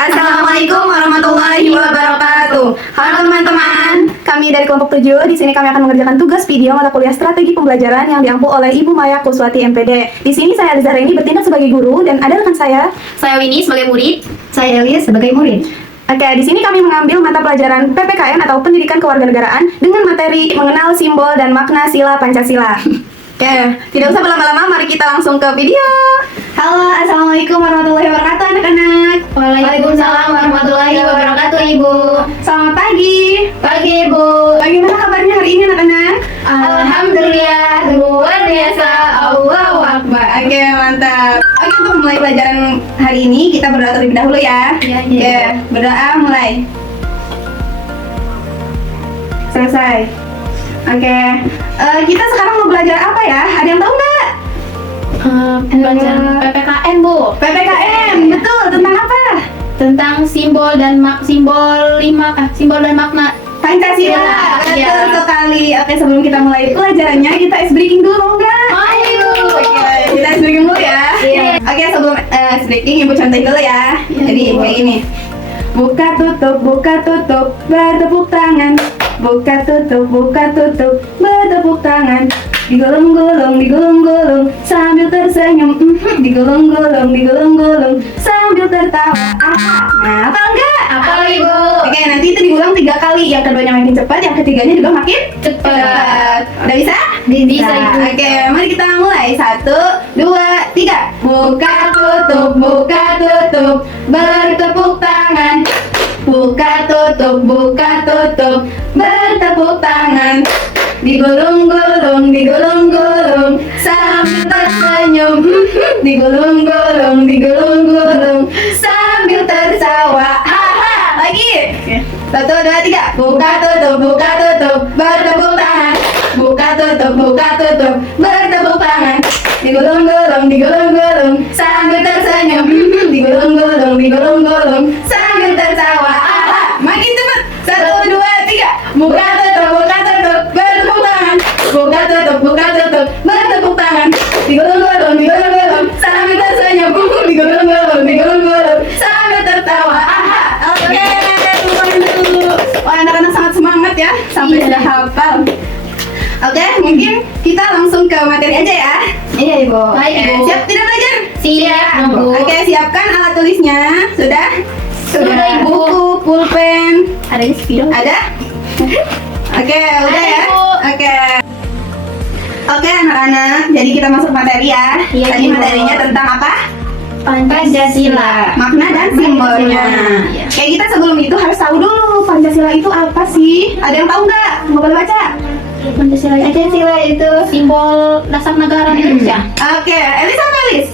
Assalamualaikum warahmatullahi wabarakatuh. Halo teman-teman, kami dari kelompok 7. Di sini kami akan mengerjakan tugas video mata kuliah strategi pembelajaran yang diampu oleh Ibu Maya Kuswati MPD. Di sini saya Aliza Reni bertindak sebagai guru dan ada rekan saya Winnie sebagai murid. Saya Elis sebagai murid. Oke, di sini kami mengambil mata pelajaran PPKN atau Pendidikan Kewarganegaraan dengan materi mengenal simbol dan makna sila Pancasila. Oke, tidak usah berlama-lama, mari kita langsung ke video. Halo, assalamualaikum warahmatullahi wabarakatuh anak-anak. Waalaikumsalam warahmatullahi wabarakatuh, Ibu. Selamat pagi. Pagi, Ibu. Bagaimana kabarnya hari ini anak-anak? Alhamdulillah, luar biasa. Allahu Akbar. Oke, mantap. Oke, untuk mulai pelajaran hari ini kita berdoa terlebih dahulu ya. Iya. Oke, berdoa mulai. Selesai. Oke, kita sekarang mau belajar apa ya? Ada yang tahu nggak? Pelajaran PPKN, Bu. PPKN, betul. Tentang apa? Tentang simbol dan simbol dan makna Pancasila. Betul Iya. sekali. Oke, sebelum kita mulai pelajarannya, kita ice breaking dulu mau nggak? Ayo. Oke, kita ice breaking dulu ya. Iya. Oke, sebelum ice breaking, Ibu contohin dulu ya. Iya, Jadi Bu. kayak gini. Buka tutup, bertepuk tangan. Buka tutup, bertepuk tangan. Digulung-gulung, sambil tersenyum. Digulung-gulung, sambil tertawa. Nah, apa enggak? Apa, Ibu? Oke, nanti itu diulang 3 kali. Yang keduanya makin cepat, yang ketiganya juga makin Cepat. Udah bisa? Bisa, Ibu. Oke, mari kita mulai. 1, 2, 3. Buka tutup, bertepuk tangan. Buka tutup, bertepuk tangan. Digulung-gulung, sambil tersenyum. Digulung-gulung, sambil tertawa. Haha, lagi. 1, 2, 3. Buka tutup, bertepuk tangan. Buka tutup, bertepuk tangan. Digulung-gulung, sambil tersenyum. Digulung-gulung, sambil tertawa. Haha, makin cepat. 1, 2, 3. Buka tutup, bertepuk tangan. Buka tutup, bertepuk tangan. Digulung-gulung, sambil tersenyum. Digulung-gulung, sambil tertawa. Haha, oke. Wah, anak-anak sangat semangat ya, sampai sudah hafal. Oke, mungkin kita langsung ke materi aja ya. Iya, Ibu. Baik, Oke, Ibu. siap tidak belajar? Siap, Bu. Oke, siapkan alat tulisnya. Sudah? Sudah, Ibu. Buku, pulpen. Ada di spidol. Ada? Oke, udah Ada, ya. Ibu. Oke. Oke, anak-anak. Jadi kita masuk materi ya. Iya, Tadi Ibu. materinya tentang apa? Pancasila. Makna dan simbolnya. Iya. Kayak kita sebelum itu harus tahu dulu Pancasila itu apa sih? Ada yang tahu nggak? Mau boleh baca? Pancasila itu simbol dasar negara Indonesia. Oke, Elis apa Elis?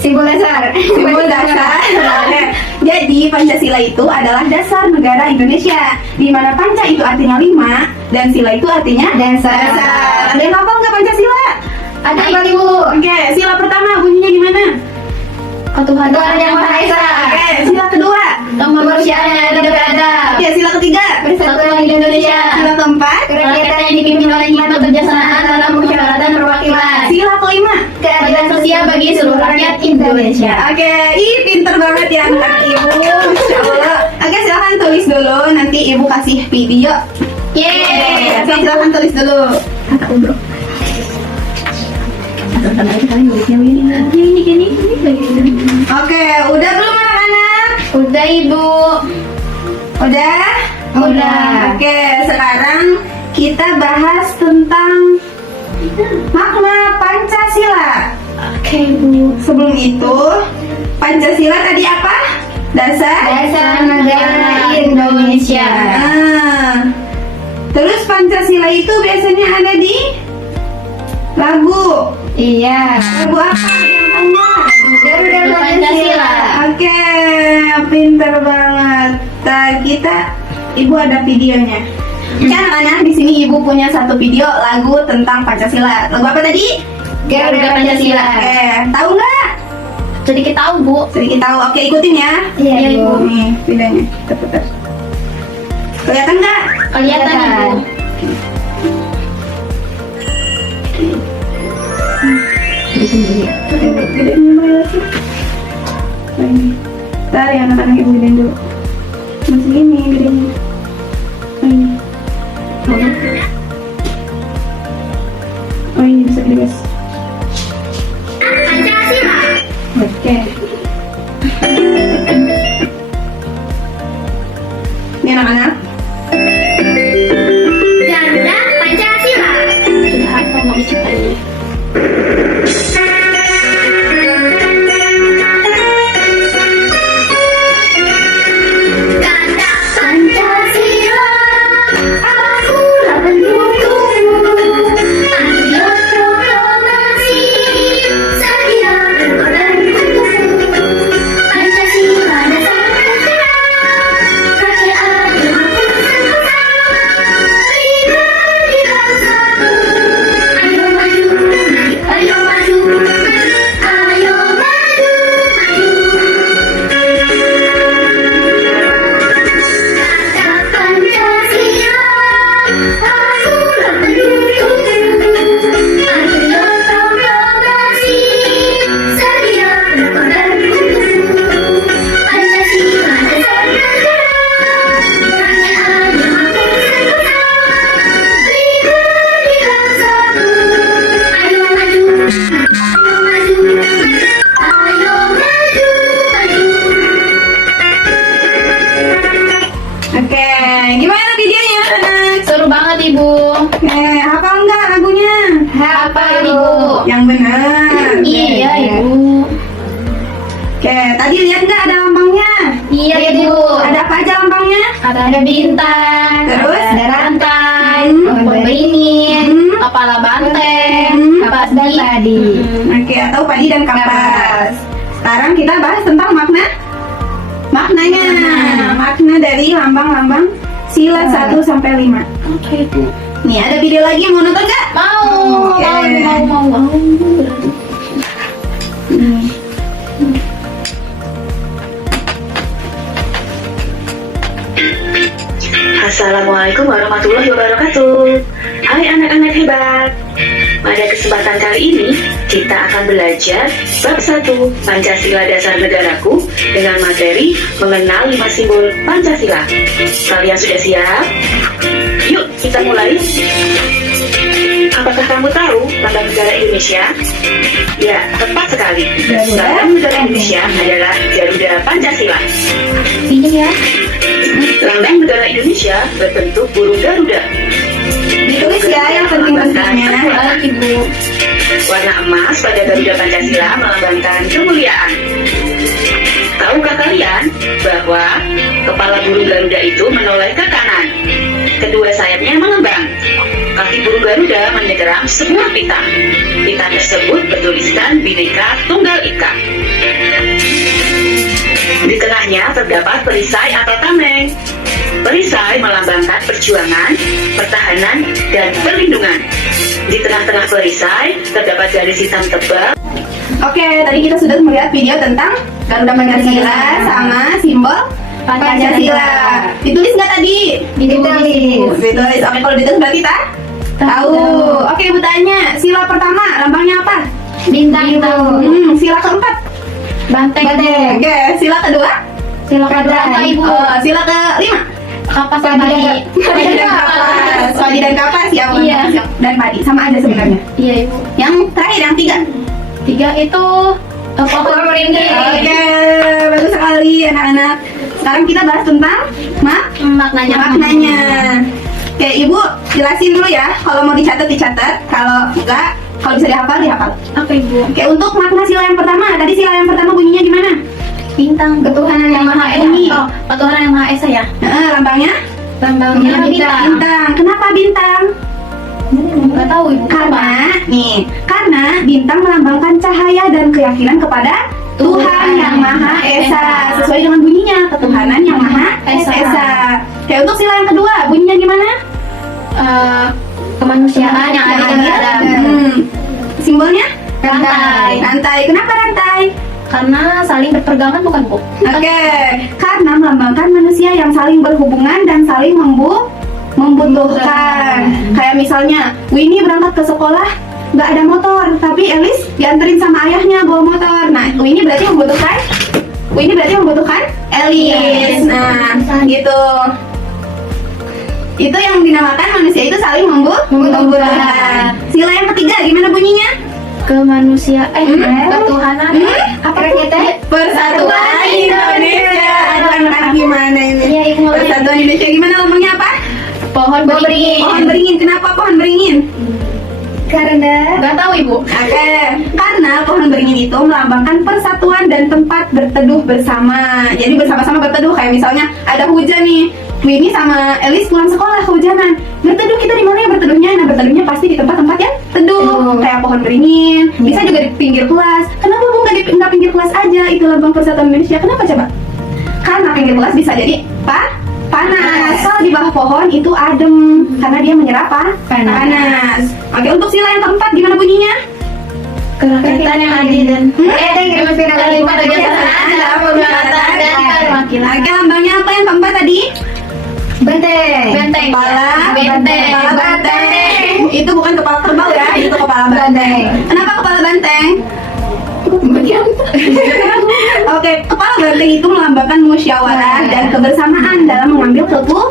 Simbol dasar. Simbol dasar. Oke. Jadi Pancasila itu adalah dasar negara Indonesia. Di mana Panca itu artinya 5 dan Sila itu artinya Dasar. Ada yang hafal nggak Pancasila? Ada, Apa, Ibu. Oke, sila pertama bunyinya gimana? Tuhan yang Maha Esa. Oke, sila kedua. Kemanusiaan yang tidak beradab. Oke, sila ketiga. Persatuan Indonesia. Sila keempat. Kerakyatan yang dipimpin oleh hikmat kebijaksanaan dalam musyawarah perwakilan. Sila kelima. Keadilan sosial bagi seluruh rakyat Indonesia. Oke, ih pinter banget ya anak ibu. Masya Allah. Oke, silahkan tulis dulu. Nanti ibu kasih video. Yeay. Oke, silahkan tulis dulu. Oke, udah belum anak-anak? Udah, Ibu. Udah? Udah. Oke, sekarang kita bahas tentang makna Pancasila. Oke, Ibu. Sebelum itu, Pancasila tadi apa? Dasar? Dasar negara Indonesia. Nah, terus Pancasila itu biasanya ada di lagu. Iya. Lagu apa? Yang tahu nggak? Garuda Pancasila. Oke, pinter banget. Kita, ibu ada videonya. Oke, anak-anak, di sini ibu punya satu video lagu tentang Pancasila. Lagu apa tadi? Garuda Pancasila. Oke, tahu nggak? Sedikit tahu, Bu. Sedikit tahu. Oke, ikutin ya. Iya, Ibu. Nih, videonya. Kita putar. Kelihatan nggak? Kelihatan, Ibu. Videonya mana sih? Ntar ya anak-anak yang gedein dulu. Masih ini gedenya. Oh ini. Oh ini bisa gede guys. Pancasila. Oke. Ini anak-anak. Garuda Pancasila. Sudah hafal mau diciptain. Kata Pancasila, aku pendukungmu. Ayo proklamasi, sedia berkobar kukumu. Pancasila dasar negara, rakyat adil makmur bersama. Pribadi bangsaku, ayo maju, ayo maju, ayo maju, Kata Pancasila, aku pendukungmu. Ayo proklamasi, sedia berkobar kukumu. Pancasila dasar negara, rakyat adil makmur bersama. Pribadi bangsaku, ayo maju, ayo maju, Oke, gimana videonya anak? Seru banget Ibu. Hafal nggak lagunya? Hafal Ibu. Yang benar. Iya Ibu. Oke, tadi lihat nggak ada lambangnya? Iya Ibu. Ada apa aja lambangnya? Ada bintang, Terus? ada rantai, Hmm. beringin, Hmm. kepala banteng, Hmm. kapas dan padi. Oke, atau padi dan kapas. Sekarang kita bahas tentang maknanya. Makna dari lambang-lambang sila 1 sampai 5. Oke Ibu. Nih, ada video lagi, mau nonton nggak? Mau, Oke. mau. Hmm. Assalamualaikum warahmatullahi wabarakatuh. Hai anak-anak hebat. Pada kesempatan kali ini kita akan belajar bab 1 Pancasila Dasar Negaraku dengan materi mengenal 5 simbol Pancasila. Kalian sudah siap? Yuk kita mulai. Apakah kamu tahu lambang negara Indonesia? Ya, tepat sekali. Lambang negara Indonesia adalah Garuda Pancasila. Ini ya. Lambang negara Indonesia berbentuk burung Garuda. Ditulis ya yang penting-pentingnya. Baik Ibu. Warna emas pada Garuda Pancasila melambangkan kemuliaan. Tahukah kalian bahwa kepala burung Garuda itu menoleh ke kanan? Kedua sayapnya mengembang. Kaki burung Garuda menyeberang sebuah pita. Pita tersebut bertuliskan Bhinneka Tunggal Ika. Di tengahnya terdapat perisai atau tameng. Perisai melambangkan perjuangan, pertahanan, dan perlindungan. Di tengah-tengah perisai terdapat garis hitam tebal. Oke, tadi kita sudah melihat video tentang Garuda Pancasila sama simbol Pancasila. Ditulis nggak tadi? Ditulis. Ditulis. Oke, kalau ditulis berarti kita tahu. Oke, Ibu tanya, sila pertama lambangnya apa? Bintang Ibu. Sila keempat. Banteng. Oke, sila kedua? Sila kedua Ibu. Sila kelima? Kapas dan padi. Padi dan kapas. Padi dan kapas ya, Bu. Iya. Dan padi sama aja sebenarnya. Iya Ibu. Yang terakhir yang tiga. 3 itu pohon beringin. Oke, bagus sekali anak-anak. Sekarang kita bahas tentang maknanya. Oke, Ibu jelasin dulu ya. Kalau mau dicatat dicatat. Kalau enggak, kalau bisa dihafal dihafal. Apa Ibu? Oke, untuk makna sila yang pertama. Tadi sila yang pertama bunyinya gimana? Bintang ketuhanan yang maha esa. Bunyi. Oh, ketuhanan yang maha esa ya. Lambangnya Lambangnya bintang. bintang. Kenapa bintang? Enggak tahu Ibu. Karena bintang melambangkan cahaya dan keyakinan kepada Tuhan yang Maha Esa. Sesuai dengan bunyinya, ketuhanan yang Maha Esa. Oke, untuk sila yang kedua, bunyinya gimana? Kemanusiaan yang adil. Simbolnya? Rantai. Rantai. Kenapa rantai? Karena saling berpegangan bukan Bu? Oke, karena melambangkan manusia yang saling berhubungan dan saling membutuhkan. Kayak misalnya, Winnie berangkat ke sekolah, nggak ada motor, tapi Elis dianterin sama ayahnya bawa motor. Nah, Winnie berarti membutuhkan Bu ini berarti membutuhkan Elis. Nah, gitu. Itu yang dinamakan manusia itu saling membutuhkan. Sila yang ketiga gimana bunyinya? Ketuhanan. Apa kita? Persatuan Indonesia. Anak-anak gimana ini? Iya, Ibu. Persatuan Indonesia gimana lambangnya apa? Pohon beringin. Pohon beringin. Kenapa pohon beringin? Karena Gak tahu Ibu. Oke, karena pohon beringin itu melambangkan persatuan dan tempat berteduh bersama. Jadi bersama-sama berteduh, kayak misalnya ada hujan nih, Winnie sama Elis pulang sekolah kehujanan. Berteduh kita di mana ya berteduhnya? Nah berteduhnya pasti di tempat-tempat yang teduh, kayak pohon beringin. Bisa juga di pinggir kelas. Kenapa Bu nggak pinggir kelas aja? Itu lambang persatuan Indonesia. Kenapa coba? Karena pinggir kelas bisa jadi panas. Kalau di bawah pohon itu adem karena dia menyerap panas. Oke, untuk sila yang keempat gimana bunyinya? Kerakyatan yang adil dan kalimat kebijaksanaan dalam pemerintahan dan kewakilan. Oke, lambangnya apa yang keempat tadi? benteng. Benteng. Kepala Benteng. Kepala banteng. Itu bukan kepala kerbau ya, itu kepala banteng. Kenapa kepala banteng? Oke, kepala banteng itu melambangkan musyawarah dan kebersamaan dalam mengambil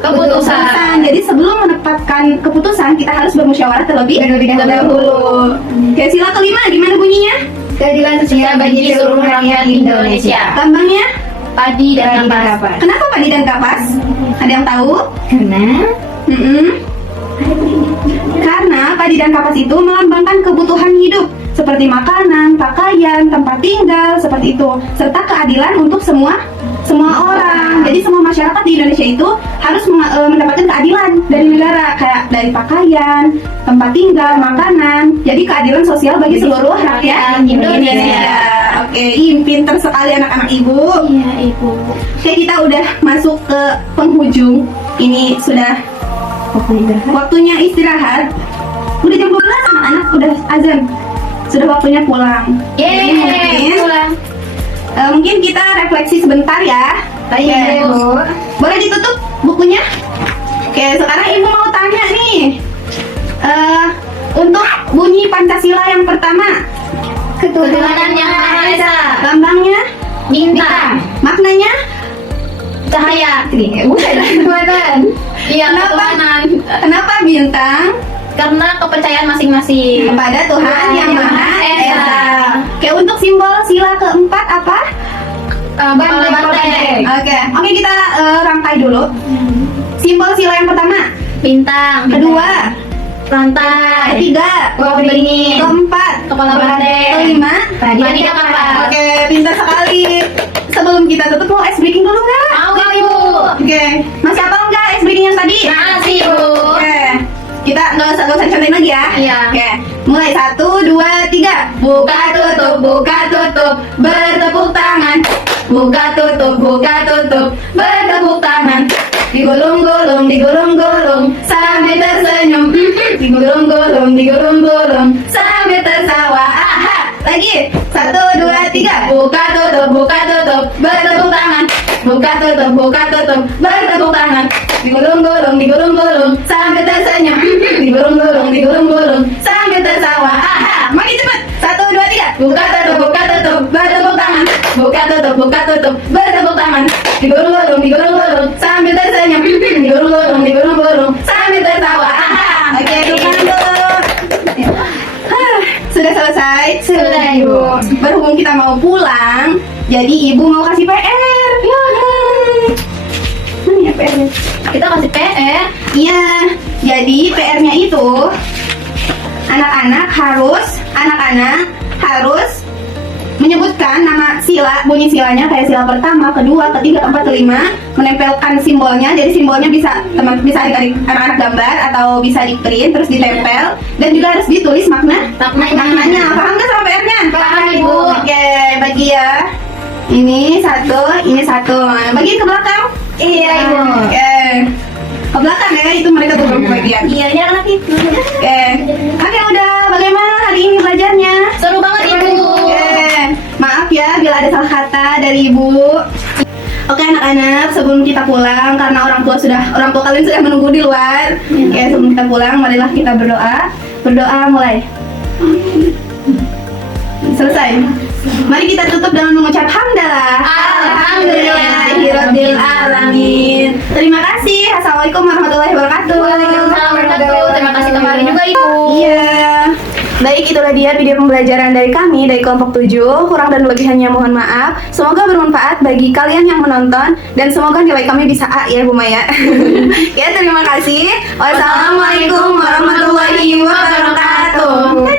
keputusan. Jadi sebelum menetapkan keputusan kita harus bermusyawarah terlebih dahulu. Oke, sila kelima gimana bunyinya? Keadilan sosial bagi seluruh rakyat Indonesia. Lambangnya? Padi dan kapas. Kenapa padi dan kapas? Ada yang tahu? Karena Karena padi dan kapas itu melambangkan kebutuhan hidup seperti makanan, pakaian, tempat tinggal, seperti itu, serta keadilan untuk semua orang. Jadi semua masyarakat di Indonesia itu harus mendapatkan keadilan dari negara, kayak dari pakaian, tempat tinggal, makanan. Jadi keadilan sosial bagi seluruh rakyat Indonesia. Oke, pinter sekali anak-anak Ibu. Iya Ibu. Oke, kita udah masuk ke penghujung. Ini sudah waktunya istirahat. Udah jam 12 anak-anak udah azan. Sudah waktunya pulang. Jadi mungkin kita refleksi sebentar ya. Iya, Bu. Boleh ditutup bukunya? Oke, sekarang Ibu mau tanya nih. Untuk bunyi Pancasila yang pertama, Ketuhanan yang Maha Esa. lambangnya, Bintang. maknanya, Cahaya. Ketuhanan. Iya, Kenapa? ketuhanan. kenapa bintang? Karena kepercayaan masing-masing. Kepada Tuhan yang Maha Esa. Oke, untuk simbol sila keempat apa? Kepala banteng. Oke, kita rangkai dulu. Simbol sila yang pertama, Bintang. kedua, Rantai. ketiga, Pohon beringin. keempat, Kepala banteng. kelima. Padi dan kapas. Oke, pintar sekali. Sebelum kita tutup, mau ice breaking dulu nggak? Mau Ibu. Oke, masih apa enggak ice breaking yang tadi? Masih Bu. Oke, kita nggak usah contohin lagi ya. Iya. Oke, mulai 1, 2, 3. Buka tutup, bertepuk tangan. Buka tutup, bertepuk tangan. Digulung-gulung, sambil tersenyum. Digulung-gulung, sambil tertawa. Aha, lagi. 1, 2, 3. Buka tutup, bertepuk tangan. Buka tutup, bertepuk tangan. Digulung-gulung, sambil tersenyum. Digulung-gulung, sambil tertawa. Aha, makin cepat. 1, 2, 3. Buka tutup, bertepuk tangan. Buka tutup, bertepuk tangan. Digulung-gulung, sambil tersenyum. Digulung-gulung, sambil tertawa. Aha, oke, sudah selesai? Sudah, Ibu. Berhubung kita mau pulang, jadi Ibu mau kasih PR. Mana ya PR-nya? Kita kasih PR. Iya, jadi PR-nya itu anak-anak harus menyebutkan nama sila, bunyi silanya kayak sila pertama, kedua, ketiga, keempat, kelima, menempelkan simbolnya. Jadi simbolnya bisa adik-adik anak-anak gambar atau bisa di print terus ditempel, dan juga harus ditulis maknanya. Paham nggak sama PR-nya? Paham, Ibu. Oke, bagi ya. Ini satu. Bagi ke belakang. Iya, Ibu. Oke. Ke belakang ya, itu mereka tuh bagian. Iya, ya anak itu. Oke, udah. Bagaimana hari ini belajarnya? Seru banget Ibu. Maaf ya bila ada salah kata dari Ibu. Oke anak-anak, sebelum kita pulang karena orang tua kalian sudah menunggu di luar. Oke, sebelum kita pulang marilah kita berdoa. Berdoa mulai. Selesai. Mari kita tutup dengan mengucap hamdalah. Alhamdulillahirabbil alamin. Terima kasih. Assalamualaikum warahmatullahi wabarakatuh. Waalaikumsalam warahmatullahi wabarakatuh. Terima kasih kembali juga Ibu. Iya. Baik, itulah dia video pembelajaran dari kami dari kelompok 7. Kurang dan lebihnya mohon maaf. Semoga bermanfaat bagi kalian yang menonton dan semoga nilai kami bisa A ya Bu Maya. Ya, terima kasih. Wassalamualaikum warahmatullahi wabarakatuh.